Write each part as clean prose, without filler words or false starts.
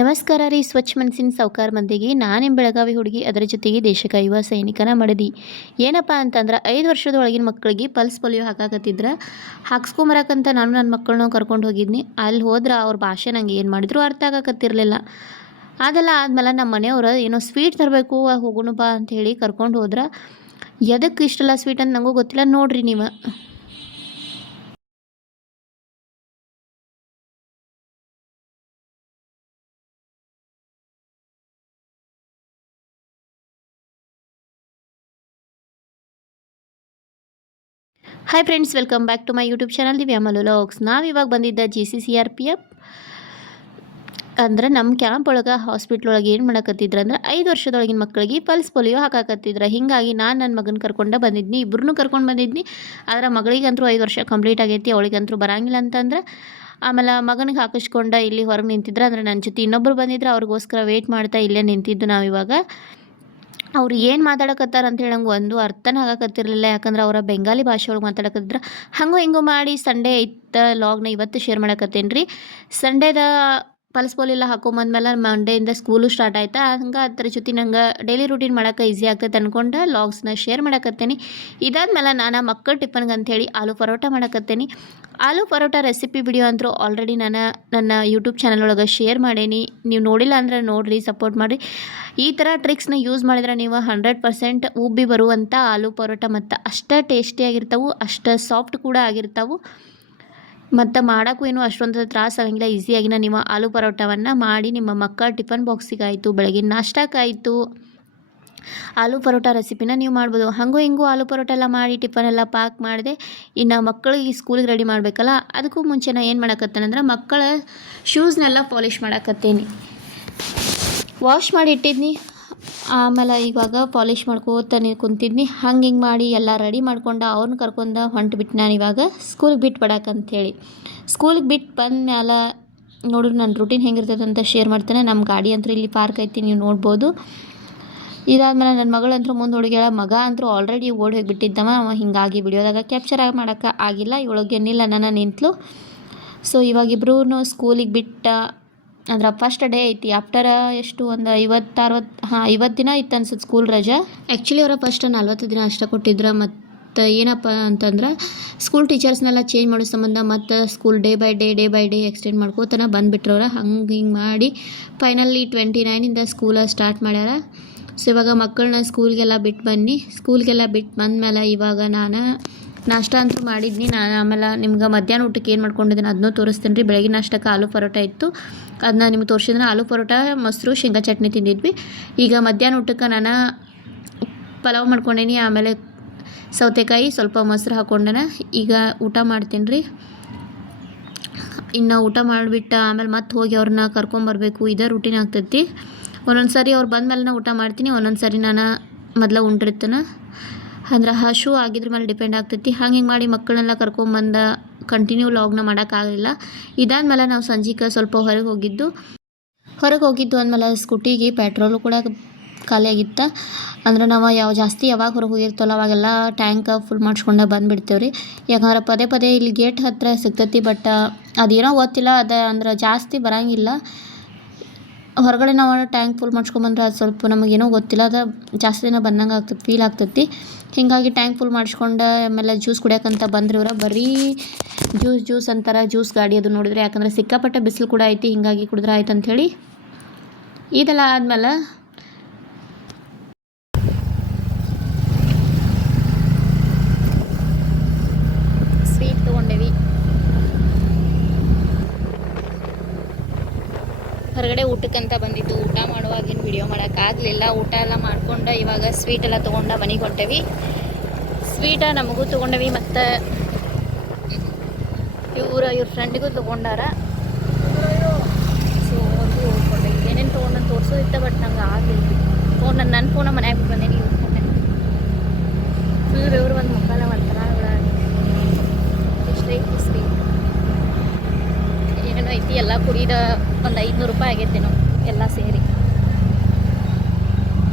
ನಮಸ್ಕಾರ ರೀ. ಸ್ವಚ್ಛ ಮನಸ್ಸಿನ ಸಾವುಕಾರ ಮಂದಿಗೆ ನಾನಿಮ್ ಬೆಳಗಾವಿ ಹುಡುಗಿ, ಅದರ ಜೊತೆಗೆ ದೇಶಕ ಯುವ ಸೈನಿಕನ ಮಡದಿ. ಏನಪ್ಪ ಅಂತಂದ್ರೆ 5 ವರ್ಷದ ಒಳಗಿನ ಮಕ್ಕಳಿಗೆ ಪಲ್ಸ್ ಪೋಲಿಯೋ ಹಾಕಾಕತ್ತಿದ್ರೆ ಹಾಕ್ಸ್ಕೊಂಬರಕ್ಕಂತ ನಾನು ನನ್ನ ಮಕ್ಕಳನ್ನ ಕರ್ಕೊಂಡು ಹೋಗಿದ್ನಿ. ಅಲ್ಲಿ ಹೋದ್ರೆ ಅವ್ರ ಭಾಷೆ ನಂಗೆ ಏನು ಮಾಡಿದ್ರು ಅರ್ಥ ಆಗಾಕತ್ತಿರಲಿಲ್ಲ. ಅದೆಲ್ಲ ಆದಮೇಲೆ ನಮ್ಮ ಮನೆಯವರು ಏನೋ ಸ್ವೀಟ್ ತರಬೇಕು, ಹೋಗೋಣ ಬಾ ಅಂಥೇಳಿ ಕರ್ಕೊಂಡು ಹೋದ್ರೆ ಎದಕ್ಕೆ ಇಷ್ಟೆಲ್ಲ ಸ್ವೀಟ್ ಅಂತ ನನಗೂ ಗೊತ್ತಿಲ್ಲ. ನೋಡ್ರಿ ನೀವು. Hi friends, welcome back to my YouTube channel Divya Mallu vlogs. ನಾವಿವಾಗ ಬಂದಿದ್ದ GCCRPF ಅಂದ್ರೆ ನಮ್ಮ ಕ್ಯಾಂಪ್ ಒಳಗೆ ಹಾಸ್ಪಿಟ್ಲ್ ಒಳಗೆ ಏನು ಮಾಡಕತ್ತಿದ್ರು ಅಂದ್ರೆ 5 ವರ್ಷದೊಳಗಿನ ಮಕ್ಕಳಿಗೆ ಪಲ್ಸ್ ಪೋಲಿಯೋ ಹಾಕಾಕತ್ತಿದ್ರು. ಹೀಗಾಗಿ ನಾನು ನನ್ನ ಮಗನ ಕರ್ಕೊಂಡು ಬಂದಿದ್ನಿ, ಇಬ್ಬರನ್ನೂ ಕರ್ಕೊಂಡು ಬಂದಿದ್ನಿ. ಆದರೆ ಮಗಳಿಗಂತೂ 5 ವರ್ಷ ಕಂಪ್ಲೀಟ್ ಆಗೈತಿ, ಅವಳಿಗಂತೂ ಬರಂಗಿಲ್ಲ ಅಂತಂದ್ರೆ ಆಮೇಲೆ ಮಗನಿಗೆ ಹಾಕಿಸ್ಕೊಂಡು ಇಲ್ಲಿ ಹೊರಗೆ ನಿಂತಿದ್ರು. ಅಂದರೆ ನನ್ನ ಜೊತೆ ಇನ್ನೊಬ್ಬರು ಬಂದಿದ್ರು, ಅವ್ರಿಗೋಸ್ಕರ ವೆಯ್ಟ್ ಮಾಡ್ತಾ ಇಲ್ಲೇ ನಿಂತಿದ್ದು ನಾವಿವಾಗ. ಅವ್ರು ಏನು ಮಾತಾಡಕತ್ತಾರ ಅಂತೇಳಿ ನಂಗೆ ಒಂದು ಅರ್ಥನೇ ಆಗಾಕತ್ತಿರಲಿಲ್ಲ. ಯಾಕಂದ್ರೆ ಅವರ ಬೆಂಗಾಲಿ ಭಾಷೆ ಒಳಗೆ ಮಾತಾಡಕತ್ತಿದ್ರು. ಹಂಗೋ ಹಿಂಗೋ ಮಾಡಿ ಸಂಡೇ ಇತ್ತು ಲಾಗ್ನ ಇವತ್ತು ಶೇರ್ ಮಾಡಕತ್ತೇನೆ ರೀ. ಸಂಡೇದ ಪಲ್ಸ್ ಪೋಲಿಯೋ ಹಾಕೊಂಬಂದ್ಮೇಲೆ ಮಂಡೆಯಿಂದ ಸ್ಕೂಲು ಸ್ಟಾರ್ಟ್ ಆಯ್ತಾ. ಹಂಗೆ ಅದ್ರ ಜೊತೆ ನಂಗೆ ಡೈಲಿ ರೂಟೀನ್ ಮಾಡೋಕೆ ಈಸಿ ಆಗ್ತೈತೆ ಅಂದ್ಕೊಂಡು ಲಾಗ್ಸ್ನ ಶೇರ್ ಮಾಡಕತ್ತೇನೆ. ಇದಾದ್ಮೇಲೆ ನಾನು ಮಕ್ಕಳ ಟಿಫನ್ಗೆ ಅಂಥೇಳಿ ಆಲೂ ಪರೋಟ ಮಾಡಕತ್ತೇನೆ. ಆಲೂ ಪರೋಟ ರೆಸಿಪಿ ವಿಡಿಯೋ ಅಂತೂ ಆಲ್ರೆಡಿ ನಾನು ನನ್ನ ಯೂಟ್ಯೂಬ್ ಚಾನಲ್ ಒಳಗೆ ಶೇರ್ ಮಾಡೇನಿ. ನೀವು ನೋಡಿಲ್ಲ ಅಂದರೆ ನೋಡಿರಿ, ಸಪೋರ್ಟ್ ಮಾಡಿರಿ. ಈ ಥರ ಟ್ರಿಕ್ಸ್ನ ಯೂಸ್ ಮಾಡಿದ್ರೆ ನೀವು 100% ಉಬ್ಬಿ ಬರುವಂಥ ಆಲೂ ಪರೋಟ ಮತ್ತು ಅಷ್ಟೇ ಟೇಸ್ಟಿಯಾಗಿರ್ತಾವೆ, ಅಷ್ಟು ಸಾಫ್ಟ್ ಕೂಡ ಆಗಿರ್ತಾವೆ. ಮತ್ತು ಮಾಡೋಕ್ಕೂ ಏನು ಅಷ್ಟೊಂದು ತ್ರಾಸ ಆಗಂಗಿಲ್ಲ. ಈಸಿಯಾಗಿನ ನೀವು ಆಲೂ ಪರೋಟವನ್ನು ಮಾಡಿ ನಿಮ್ಮ ಮಕ್ಕಳ ಟಿಫನ್ ಬಾಕ್ಸಿಗಾಯಿತು, ಬೆಳಗಿನ ನಾಷ್ಟಕ್ಕಾಯಿತು, ಆಲೂ ಪರೋಟ ರೆಸಿಪಿನ ನೀವು ಮಾಡ್ಬೋದು. ಹಂಗೂ ಹಿಂಗೂ ಆಲೂ ಪರೋಟ ಎಲ್ಲ ಮಾಡಿ ಟಿಫನ್ ಎಲ್ಲ ಪ್ಯಾಕ್ ಮಾಡಿದೆ. ಇನ್ನು ಮಕ್ಕಳಿಗೆ ಸ್ಕೂಲಿಗೆ ರೆಡಿ ಮಾಡಬೇಕಲ್ಲ, ಅದಕ್ಕೂ ಮುಂಚೆ ನಾನು ಏನು ಮಾಡಕತ್ತೇನೆಂದ್ರೆ ಮಕ್ಕಳ ಶೂಸ್ನೆಲ್ಲ ಪಾಲಿಷ್ ಮಾಡಕತ್ತೇನೆ. ವಾಶ್ ಮಾಡಿ ಇಟ್ಟಿದ್ನಿ, ಆಮೇಲೆ ಇವಾಗ ಪಾಲಿಷ್ ಮಾಡ್ಕೋತಾನೆ ಕುಂತಿದ್ನಿ. ಹಂಗೆ ಹಿಂಗೆ ಮಾಡಿ ಎಲ್ಲ ರೆಡಿ ಮಾಡ್ಕೊಂಡು ಅವ್ರನ್ನ ಕರ್ಕೊಂಡು ಹೊಂಟ್ಬಿಟ್ಟು ನಾನು ಇವಾಗ ಸ್ಕೂಲಿಗೆ ಬಿಟ್ಟು ಬಡಕಂತೇಳಿ. ಸ್ಕೂಲಿಗೆ ಬಿಟ್ಟು ಬಂದಮೇಲೆ ನೋಡ್ರಿ ನನ್ನ ರೂಟೀನ್ ಹೆಂಗಿರ್ತೈತೆ ಅಂತ ಶೇರ್ ಮಾಡ್ತೇನೆ. ನಮ್ಮ ಗಾಡಿ ಅಂತೂ ಇಲ್ಲಿ ಪಾರ್ಕ್ ಐತಿ, ನೀವು ನೋಡ್ಬೋದು. ಇದಾದ್ಮೇಲೆ ನನ್ನ ಮಗಳಂತೂ ಮುಂದೆ ಹುಡುಗಿಯಾಳ, ಮಗ ಅಂತೂ ಆಲ್ರೆಡಿ ಓಡಿ ಹೋಗಿಬಿಟ್ಟಿದ್ದವ. ಅವ ಹಿಂಗಾಗಿ ವಿಡಿಯೋದಾಗ ಕ್ಯಾಪ್ಚರ್ ಮಾಡೋಕ್ಕೆ ಆಗಿಲ್ಲ. ಇವಳಿಗೇನಿಲ್ಲ, ನನ್ನ ನಿಂತಲು. ಸೊ ಇವಾಗಿಬ್ರೂ ಸ್ಕೂಲಿಗೆ ಬಿಟ್ಟ ಅಂದ್ರೆ ಫಸ್ಟ್ ಡೇ ಐತಿ. ಆಫ್ಟರ್ ಎಷ್ಟು ಒಂದು 50 ದಿನ ಇತ್ತು ಅನ್ಸುತ್ತೆ ಸ್ಕೂಲ್ ರಜಾ. ಆ್ಯಕ್ಚುಲಿ ಅವರ ಫಸ್ಟ್ 40 ದಿನ ಅಷ್ಟೇ ಕೊಟ್ಟಿದ್ರು. ಮತ್ತು ಏನಪ್ಪ ಅಂತಂದ್ರೆ ಸ್ಕೂಲ್ ಟೀಚರ್ಸ್ನೆಲ್ಲ ಚೇಂಜ್ ಮಾಡೋ ಸಂಬಂಧ ಮತ್ತು school day by day extend ಮಾಡ್ಕೋತಾನೆ ಬಂದುಬಿಟ್ರವ್ರ. ಹಂಗೆ ಹಿಂಗೆ ಮಾಡಿ ಫೈನಲಿ 29ಇಂದ ಸ್ಕೂಲ ಸ್ಟಾರ್ಟ್ ಮಾಡ್ಯಾರ. ಸೊ ಇವಾಗ ಮಕ್ಕಳನ್ನ ಸ್ಕೂಲ್ಗೆಲ್ಲ ಬಿಟ್ಟು ಬಂದಮೇಲೆ ಇವಾಗ ನಾನು ನಾಷ್ಟ ಅಂತೂ ಮಾಡಿದ್ನಿ. ನಾನು ಆಮೇಲೆ ನಿಮ್ಗೆ ಮಧ್ಯಾಹ್ನ ಊಟಕ್ಕೆ ಏನು ಮಾಡ್ಕೊಂಡಿದ್ದೀನಿ ಅದನ್ನೂ ತೋರಿಸ್ತೇನೆ ರೀ. ಬೆಳಗಿನ ನಾಷ್ಟಕ್ಕೆ ಆಲೂ ಪರೋಟ ಇತ್ತು, ಅದನ್ನ ನಿಮ್ಗೆ ತೋರಿಸಿದ್ರೆ ಆಲೂ ಪರೋಟ, ಮೊಸರು, ಶೇಂಗಾ ಚಟ್ನಿ ತಿಂದಿದ್ವಿ. ಈಗ ಮಧ್ಯಾಹ್ನ ಊಟಕ್ಕೆ ನಾನು ಪಲಾವ್ ಮಾಡ್ಕೊಂಡೇನಿ. ಆಮೇಲೆ ಸೌತೆಕಾಯಿ ಸ್ವಲ್ಪ ಮೊಸರು ಹಾಕ್ಕೊಂಡೇನೆ. ಈಗ ಊಟ ಮಾಡ್ತೀನಿ ರೀ. ಇನ್ನು ಊಟ ಮಾಡಿಬಿಟ್ಟು ಆಮೇಲೆ ಮತ್ತೆ ಹೋಗಿ ಅವ್ರನ್ನ ಕರ್ಕೊಂಬರ್ಬೇಕು. ಇದೇ ರೂಟೀನ್ ಆಗ್ತೈತಿ. ಒಂದೊಂದು ಸಾರಿ ಅವ್ರು ಬಂದಮೇಲೆ ಊಟ ಮಾಡ್ತೀನಿ, ಒಂದೊಂದು ಸಾರಿ ನಾನು ಮೊದಲ ಉಂಟಿರ್ತಾನೆ. ಅಂದ್ರೆ ಹಶು ಆಗಿದ್ರ ಮೇಲೆ ಡಿಪೆಂಡ್ ಆಗ್ತೈತಿ. ಹಂಗೆ ಹಿಂಗೆ ಮಾಡಿ ಮಕ್ಕಳನ್ನೆಲ್ಲ ಕರ್ಕೊಂಬಂದು ಕಂಟಿನ್ಯೂ ಲಾಗ್ನ ಮಾಡೋಕ್ಕಾಗಲಿಲ್ಲ. ಇದಾದಮೇಲೆ ನಾವು ಸಂಜೆಗೆ ಸ್ವಲ್ಪ ಹೊರಗೆ ಹೋಗಿದ್ದು ಅಂದಮೇಲೆ ಸ್ಕೂಟಿಗೆ ಪೆಟ್ರೋಲು ಕೂಡ ಖಾಲಿಯಾಗಿತ್ತು. ಅಂದ್ರೆ ನಾವು ಯಾವಾಗ ಹೊರಗೆ ಹೋಗಿರ್ತಲ್ಲ ಅವಾಗೆಲ್ಲ ಟ್ಯಾಂಕ್ ಫುಲ್ ಮಾಡಿಸ್ಕೊಂಡೆ ಬಂದುಬಿಡ್ತೇವೆ ರೀ. ಯಾಕಂದ್ರೆ ಪದೇ ಇಲ್ಲಿ ಗೇಟ್ ಹತ್ತಿರ ಸಿಗ್ತೈತಿ. ಬಟ್ ಅದೇನೋ ಗೊತ್ತಿಲ್ಲ, ಅಂದ್ರೆ ಜಾಸ್ತಿ ಬರೋಂಗಿಲ್ಲ. ಹೊರಗಡೆ ನಾವು ಟ್ಯಾಂಕ್ ಫುಲ್ ಮಾಡಿಸ್ಕೊಂಬಂದ್ರೆ ಅದು ಸ್ವಲ್ಪ ನಮಗೇನೋ ಗೊತ್ತಿಲ್ಲ, ಅದು ಜಾಸ್ತಿ ದಿನ ಬಂದಂಗೆ ಫೀಲ್ ಆಗ್ತೈತಿ. ಹೀಗಾಗಿ ಟ್ಯಾಂಕ್ ಫುಲ್ ಮಾಡಿಸ್ಕೊಂಡು ಆಮೇಲೆ ಜ್ಯೂಸ್ ಕುಡಿಯೋಕ್ಕಂತ ಬಂದ್ರೆ ಇವ್ರು ಬರೀ ಜ್ಯೂಸ್ ಅಂತಾರೆ. ಜ್ಯೂಸ್ ಗಾಡಿ ಅದು ನೋಡಿದ್ರೆ, ಯಾಕಂದರೆ ಸಿಕ್ಕಾಪಟ್ಟೆ ಬಿಸಿಲು ಕೂಡ ಐತಿ, ಹೀಗಾಗಿ ಕುಡಿದ್ರೆ ಆಯ್ತು ಅಂಥೇಳಿ. ಇದೆಲ್ಲ ಆದಮೇಲೆ ಸ್ವೀಟ್ ತೊಗೊಂಡೇವಿ. ಹೊರಗಡೆ ಊಟಕ್ಕಂತ ಬಂದಿದ್ದು, ಊಟ ಮಾಡುವಾಗೇನು ವಿಡಿಯೋ ಮಾಡೋಕ್ಕಾಗಲಿಲ್ಲ. ಊಟ ಎಲ್ಲ ಮಾಡ್ಕೊಂಡು ಇವಾಗ ಸ್ವೀಟ್ ಎಲ್ಲ ತೊಗೊಂಡು ಮನೆಗೆ ಹೊಂಟೇವಿ. ಸ್ವೀಟ ನಮಗೂ ತೊಗೊಂಡೇವಿ, ಮತ್ತು ಇವ್ರ ಫ್ರೆಂಡಿಗೂ ತೊಗೊಂಡಾರ. ಸೊ ಅದು ಹೋಗ್ಕೊಂಡೆ ಏನೇನು ತೊಗೊಂಡು ತೋರಿಸೋದಿತ್ತು, ಬಟ್ ನಂಗೆ ಆಗಲಿಲ್ಲ. ನನ್ನ ಫೋನ ಮನ್ಯಾಗ ಬಿಟ್ಟು ಬಂದೇನಿ. ಯೂಸ್ ಮಾಡ್ತೇನೆ. ಫುಲ್ ಬೆವರು ಒಂದು ಮುಖಾಲ ಒಂಥರ ಎಷ್ಟೈತಿ ಸ್ವೀಟ್ ಏನೋ ಐತಿ. ಎಲ್ಲ ಕುಡಿದ ಒಂದು 500 ರೂಪಾಯಿ ಆಗೈತೇನೋ ಎಲ್ಲ ಸೇರಿ.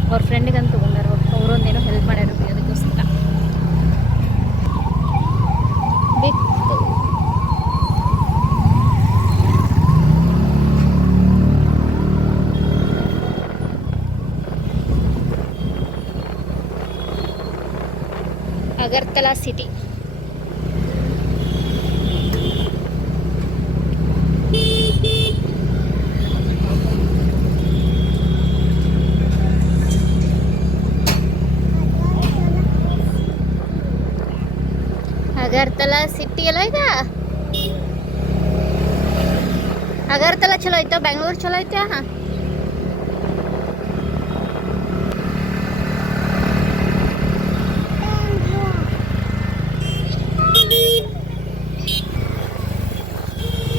ಅವ್ರ ಫ್ರೆಂಡಿಗಂತ ತೊಗೊಂಡಾರ, ಅವರೊಂದೇನೋ ಹೆಲ್ಪ್ ಮಾಡ್ಯಾರ ಅದಕ್ಕೋಸ್ಕರ. ಅಗರ್ತಲಾ ಸಿಟಿ. ಅಗರ್ತಲಾ ಸಿಟಿ ಎಲ್ಲ ಈಗ ಅಗರ್ತಲಾ ಚಲೋ ಐತ, ಬೆಂಗಳೂರು ಚಲೋ ಐತೆ.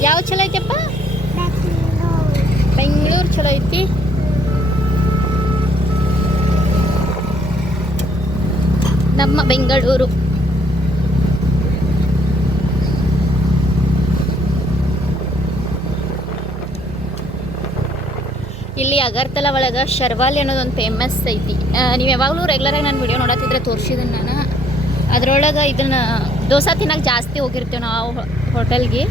ಯಾವ ಚಲೋ ಐತಪ್ಪ? ಬೆಂಗಳೂರು ಚಲೋ ಐತಿ. ನಮ್ಮ ಬೆಂಗಳೂರು ಇಲ್ಲಿ ಅಗರ್ತಲಾ ಒಳಗೆ ಶರ್ವಾಲಿ ಅನ್ನೋದೊಂದು ಫೇಮಸ್ ಐತಿ. ನೀವು ಯಾವಾಗಲೂ ರೆಗ್ಯುಲರಾಗಿ ನಾನು ವಿಡಿಯೋ ನೋಡತ್ತಿದ್ರೆ ತೋರಿಸಿದ್ದೀನಿ ನಾನು. ಅದರೊಳಗೆ ಇದನ್ನು ದೋಸೆ ತಿನ್ನೋಕೆ ಜಾಸ್ತಿ ಹೋಗಿರ್ತೇವೆ ನಾವು ಹೋಟೆಲ್ಗೆ.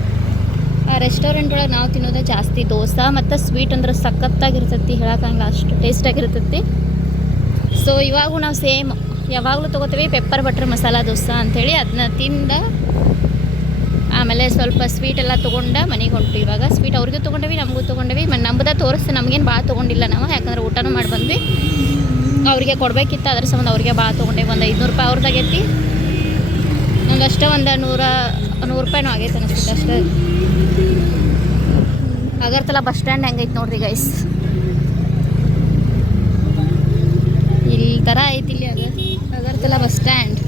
ರೆಸ್ಟೋರೆಂಟ್ ಒಳಗೆ ನಾವು ತಿನ್ನೋದು ಜಾಸ್ತಿ ದೋಸೆ ಮತ್ತು ಸ್ವೀಟ್ ಅಂದ್ರೆ ಸಖತ್ತಾಗಿರ್ತೈತಿ, ಹೇಳೋಕ್ಕಂಗಿಲ್ಲ ಅಷ್ಟು ಟೇಸ್ಟಾಗಿರ್ತೈತಿ. ಸೊ ಇವಾಗೂ ನಾವು ಸೇಮ್ ಯಾವಾಗಲೂ ತೊಗೋತೀವಿ ಪೆಪ್ಪರ್ ಬಟರ್ ಮಸಾಲ ದೋಸೆ ಅಂಥೇಳಿ. ಅದನ್ನ ತಿಂದ ಆಮೇಲೆ ಸ್ವಲ್ಪ ಸ್ವೀಟ್ ಎಲ್ಲ ತೊಗೊಂಡು ಮನೆಗೆ ಹೊಂಟು. ಇವಾಗ ಸ್ವೀಟ್ ಅವ್ರಿಗೂ ತೊಗೊಂಡವಿ, ನಮಗೂ ತೊಗೊಂಡವಿ. ನಮ್ಮದ ತೋರಿಸಿ ನಮಗೇನು ಭಾಳ ತೊಗೊಂಡಿಲ್ಲ ನಾವು, ಯಾಕಂದ್ರೆ ಊಟನೂ ಮಾಡಿ ಬಂದ್ವಿ. ಅವ್ರಿಗೆ ಕೊಡಬೇಕಿತ್ತು, ಅದ್ರ ಸಂಬಂಧ ಅವ್ರಿಗೆ ಭಾಳ ತೊಗೊಂಡೇವಿ. ಒಂದು 500 ರೂಪಾಯಿ ಅವ್ರದ್ದಾಗೈತಿ, ನಂಗೆ ಅಷ್ಟೇ ಒಂದು 100 ರೂಪಾಯಿನೂ ಆಗೈತೆ ಅನಿಸ್ತೈತೆ ಅಷ್ಟೇ. ಅಗರ್ತಲಾ ಬಸ್ ಸ್ಟ್ಯಾಂಡ್ ಹೆಂಗೈತೆ ನೋಡ್ರಿ ಗೈಸ್, ಇಲ್ಲಿ ಥರ ಐತಿ ಇಲ್ಲಿ ಅಗರ್ತಲಾ ಬಸ್ ಸ್ಟ್ಯಾಂಡ್.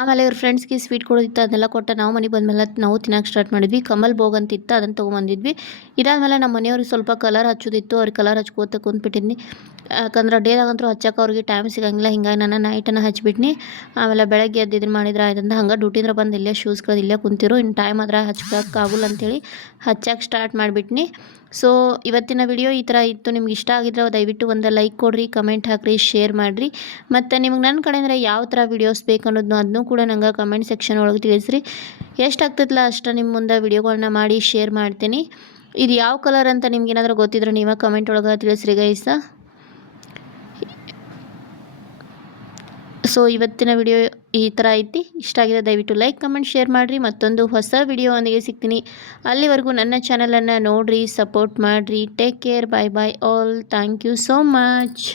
ಆಮೇಲೆ ಇವ್ರ ಫ್ರೆಂಡ್ಸ್ಗೆ ಸ್ವೀಟ್ ಕೊಡೋದಿತ್ತು, ಅದನ್ನೆಲ್ಲ ಕೊಟ್ಟು ನಾವು ಮನೆಗೆ ಬಂದಮೇಲೆ ನಾವು ತಿನ್ನೋಕೆ ಸ್ಟಾರ್ಟ್ ಮಾಡಿದ್ವಿ. ಕಮಲ್ ಭೋಗ್ ಅಂತಿತ್ತು, ಅದನ್ನು ತೊಗೊಂಬಂದಿದ್ವಿ. ಇದಾದಮೇಲೆ ನಮ್ಮ ಮನೆಯವ್ರಿಗೆ ಸ್ವಲ್ಪ ಕಲರ್ ಹಚ್ಚೋದಿತ್ತು, ಅವ್ರಿಗೆ ಕಲರ್ ಹಚ್ಕೋತ ಕುಂತ್ಬಿಟ್ಟಿದ್ನಿ. ಯಾಕಂದ್ರೆ ಡೇದಾಗಂತೂ ಹಚ್ಚಕ್ಕೆ ಅವ್ರಿಗೆ ಟೈಮ್ ಸಿಗಂಗಿಲ್ಲ, ಹಿಂಗಾಗಿ ನಾನು ನೈಟನ್ನು ಹಚ್ಬಿಟ್ನಿ. ಆಮೇಲೆ ಬೆಳಗ್ಗೆ ಎದ್ದು ಇದನ್ನು ಮಾಡಿದ್ರೆ ಆಯ್ತಂತ ಹಂಗೆ ಡ್ಯೂಟಿಂದ್ರ ಬಂದು ಇಲ್ಲೇ ಶೂಸ್ಗಳು ಇಲ್ಲೇ ಕುಂತಿರು. ಇನ್ನು ಟೈಮ್ ಆದ್ರೆ ಹಚ್ಕೋಕ್ಕಾಗಲ್ಲ ಅಂತೇಳಿ ಹಚ್ಚಕ್ಕೆ ಸ್ಟಾರ್ಟ್ ಮಾಡಿಬಿಟ್ನಿ. ಸೊ ಇವತ್ತಿನ ವಿಡಿಯೋ ಈ ಥರ ಇತ್ತು. ನಿಮ್ಗೆ ಇಷ್ಟ ಆಗಿದ್ರೆ ದಯವಿಟ್ಟು ಒಂದು ಲೈಕ್ ಕೊಡಿರಿ, ಕಮೆಂಟ್ ಹಾಕಿರಿ, ಶೇರ್ ಮಾಡಿರಿ. ಮತ್ತು ನಿಮ್ಗೆ ನನ್ನ ಕಡೆಯಿಂದ ಯಾವ ಥರ ವೀಡಿಯೋಸ್ ಬೇಕು ಅನ್ನೋದನ್ನು ಅದನ್ನೂ ಕೂಡ ನಂಗೆ ಕಮೆಂಟ್ ಸೆಕ್ಷನ್ ಒಳಗೆ ತಿಳಿಸ್ರಿ. ಎಷ್ಟಾಗ್ತದಲ್ಲ ಅಷ್ಟು ನಿಮ್ಮ ಮುಂದೆ ವಿಡಿಯೋಗಳನ್ನ ಮಾಡಿ ಶೇರ್ ಮಾಡ್ತೀನಿ. ಇದು ಯಾವ ಕಲರ್ ಅಂತ ನಿಮ್ಗೆ ಏನಾದರೂ ಗೊತ್ತಿದ್ರೆ ನೀವೇ ಕಮೆಂಟ್ ಒಳಗೆ ತಿಳಿಸ್ರಿ ಗೈಸ. ಸೊ ಇವತ್ತಿನ ವಿಡಿಯೋ ಈ ಥರ ಐತಿ. ಇಷ್ಟ ಆಗಿದೆ ದಯವಿಟ್ಟು ಲೈಕ್ ಕಮೆಂಟ್ ಶೇರ್ ಮಾಡಿರಿ. ಮತ್ತೊಂದು ಹೊಸ ವಿಡಿಯೋವೊಂದಿಗೆ ಸಿಗ್ತೀನಿ. ಅಲ್ಲಿವರೆಗೂ ನನ್ನ ಚಾನಲನ್ನು ನೋಡಿರಿ, ಸಪೋರ್ಟ್ ಮಾಡಿರಿ. Take care, bye bye all. Thank you so much.